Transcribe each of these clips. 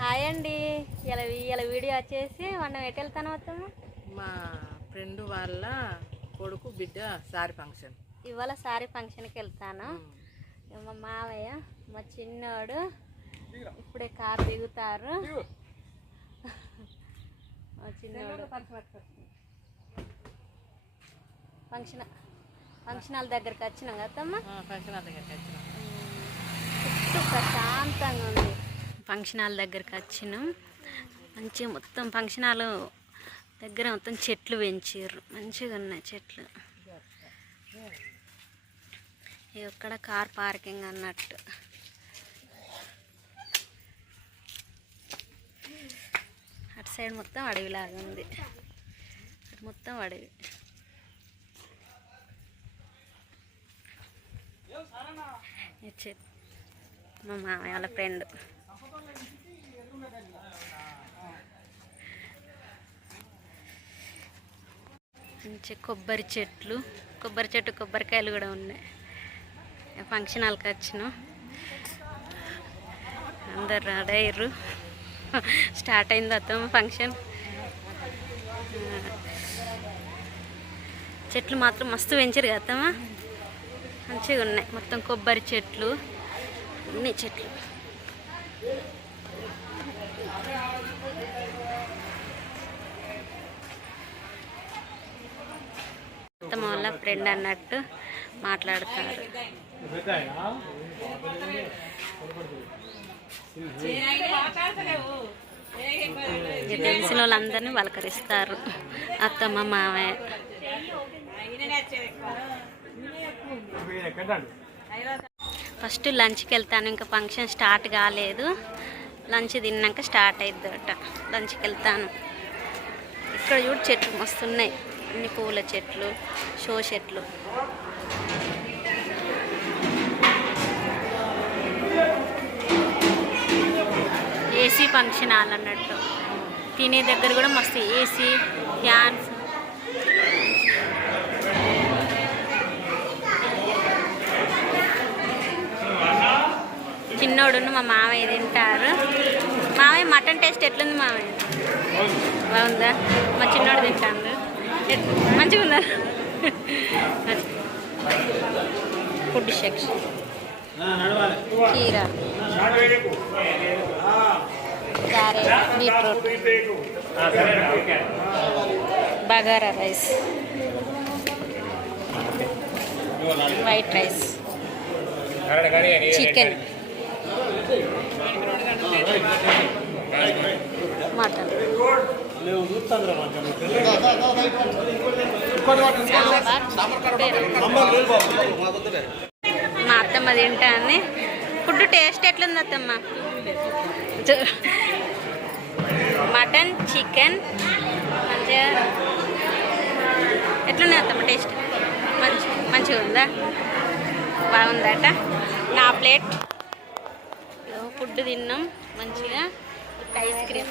Hi అండి. ఇలా video వచ్చేసి మనం ఎటు వెళ్తాను మొత్తం మా ఫ్రెండ్ వాళ్ళ కొడుకు బిడ్డ సారీ ఫంక్షన్. ఇవాళ సారీ ఫంక్షన్కి వెళ్తాను. మా మావయ్య మా చిన్నోడు ఇప్పుడే కారు దిగుతారు. మా చిన్నోడు ఫంక్షన్ హాల్ దగ్గరికి వచ్చినాం కదమ్మా. ఫంక్షన్ హాల్ దగ్గరికి వచ్చినాం. చుట్టూ ప్రశాంతంగా ఉంది. ఫంక్షన్ హాల్ దగ్గరికి వచ్చినాం. మంచిగా మొత్తం ఫంక్షన్ హాల్ దగ్గర మొత్తం చెట్లు పెంచారు. మంచిగా ఉన్నాయి చెట్లు. ఇక్కడ కార్ పార్కింగ్ అన్నట్టు. అటు సైడ్ మొత్తం అడవిలాగా ఉంది. మొత్తం అడవి. మా మామయ్య వాళ్ళ ఫ్రెండ్. మంచి కొబ్బరి చెట్లు, కొబ్బరికాయలు కూడా ఉన్నాయి. ఫంక్షన్ హాల్కి వచ్చినాం. అందరు రెడీ అయ్యారు. స్టార్ట్ అయింది అత్తమ్మ ఫంక్షన్. చెట్లు మాత్రం మస్తు పెంచారు కదా అత్తమ్మ. మంచిగా ఉన్నాయి. మొత్తం కొబ్బరి చెట్లు, అన్ని చెట్లు. అత్తమ్మ వాళ్ళ ఫ్రెండ్ అన్నట్టు మాట్లాడతారు. తెలిసిన వాళ్ళందరినీ పలకరిస్తారు అత్తమ్మ మామయ్య. ఫస్ట్ లంచ్కి వెళ్తాను. ఇంకా ఫంక్షన్ స్టార్ట్ కాలేదు. లంచ్ తిన్నాక స్టార్ట్ అవుతుందట. లంచ్కి వెళ్తాను. ఇక్కడ చూడు చెట్లు మస్తున్నాయి. అన్ని పూల చెట్లు, షో చెట్లు. ఏసీ ఫంక్షన్ హాల్ అన్నట్టు. తినే దగ్గర కూడా మస్తు ఏసీ, ఫ్యాన్స్. చిన్నోడును మా మామయ్య తింటారు. మామయ్య మటన్ టేస్ట్ ఎట్లుంది మామయ్య? బాగుందా? మా చిన్నోడు తింటాడు. మంచిగా ఉందా? Food section. కీరా, carrot, beetroot, Bagara rice, white rice, chicken, mutton, మా అత్తమ్మ తింటాన్ని. ఫుడ్ టేస్ట్ ఎట్లుంది అత్తమ్మ? మటన్, చికెన్ మంచిగా ఎట్లున్నాయి అత్తమ్మ టేస్ట్? మంచిగా ఉందా? బాగుందట. నా ప్లేట్ ఫుడ్ తిన్నాం మంచిగా. ఐస్ క్రీమ్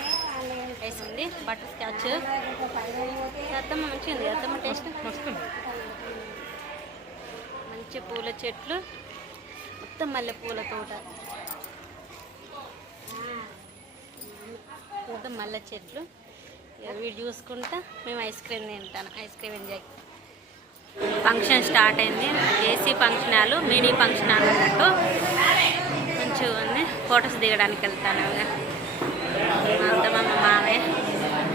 ఐస్ ఉంది, బటర్ స్కాచ్. అత్తమ్మ మంచిగా ఉంది. అత్తమ్మ టేస్ట్ మంచి పూల చెట్లు, మొత్తం మల్లె పూల తోట, మొత్తం మల్లె చెట్లు. వీడు చూసుకుంటా మేము ఐస్ క్రీమ్ తింటాను. Ice cream enjoy. Function start అయింది. AC function hall, mini function hall అన్నట్టు. మంచిగా ఉంది. ఫొటోస్ దిగడానికి వెళ్తాను. మా అత్తమ్మ, మా మామయ్య,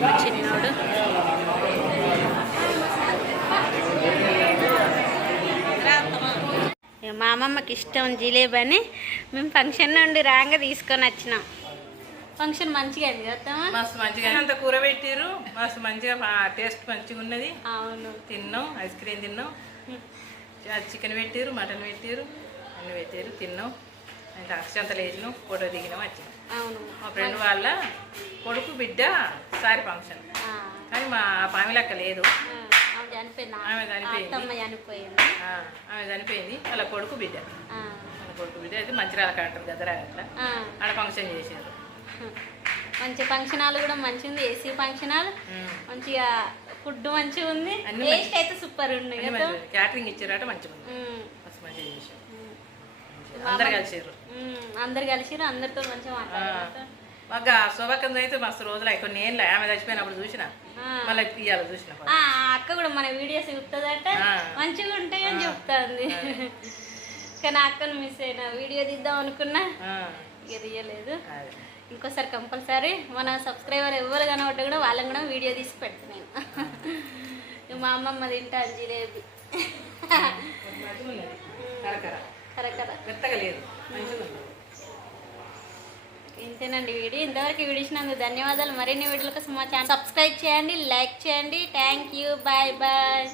మా చిన్నోడు. మా అమ్మమ్మకి ఇష్టం జిలేబీ అని మేము ఫంక్షన్ నుండి రాగా తీసుకొని వచ్చినాం. ఫంక్షన్ మంచిగా అయింది కదా? మస్తు మంచిగా అంత కూర పెట్టారు. మస్తు మంచిగా టేస్ట్ మంచిగా ఉన్నది. అవును. తిన్నాం. ఐస్ క్రీమ్ తిన్నాం. చికెన్ పెట్టారు, మటన్ పెట్టారు, అన్నీ పెట్టారు. తిన్నాం. అంటే అక్షంతలు వేసినాం, ఫోటో దిగినాం, వచ్చినాం. అవును. మా ఫ్రెండ్ వాళ్ళ కొడుకు బిడ్డ సారీ ఫంక్షన్. కానీ మా పామిలక్క లేదు. ఆమె చనిపోయింది. ఆమె చనిపోయింది. వాళ్ళ కొడుకు బిడ్డ అయితే మంచిర్యాల అంటారు గదరా. అట్లా ఆడ ఫంక్షన్ చేసారు. మంచి ఫంక్షన్ హాల్ కూడా మంచిగా ఉంది. ఏసీ ఫంక్షన్ హాల్ మంచిగా. ఫుడ్ మంచిగా ఉంది. టేస్ట్ అయితే సూపర్ ఉంది. క్యాటరింగ్ ఇచ్చారట. మంచిగా ఉంది. మంచిగా చేసారు. అందరు కలిసిరు. అందరితో మంచిగా మాట్లాడారు. మాకు శోభకంద అయితే మస్తు రోజులు కొన్ని ఏళ్ళు ఆమె చచ్చిపోయినప్పుడు చూసిన మళ్ళీ ఇయ్యాలి చూసిన అక్క కూడా మన వీడియోస్ చెప్తుందట మంచిగా ఉంటాయని చెప్తాంది. కానీ అక్కను మిస్ అయినా వీడియో తీద్దాం అనుకున్నా ఇక తీయలేదు. ఇంకోసారి కంపల్సరీ మన సబ్స్క్రైబర్ ఎవరు కనబడ్డా కూడా వాళ్ళని కూడా వీడియో తీసి పెడతా నేను. మా అమ్మమ్మ తింటా జిలేబీ ఇంతేనండి వీడియో. ఇంతవరకు వీడియో ఇచ్చినందుకు ధన్యవాదాలు. మరిన్ని వీడియోల కోసం మా ఛానల్ సబ్స్క్రైబ్ చేయండి, లైక్ చేయండి. Thank you. Bye bye.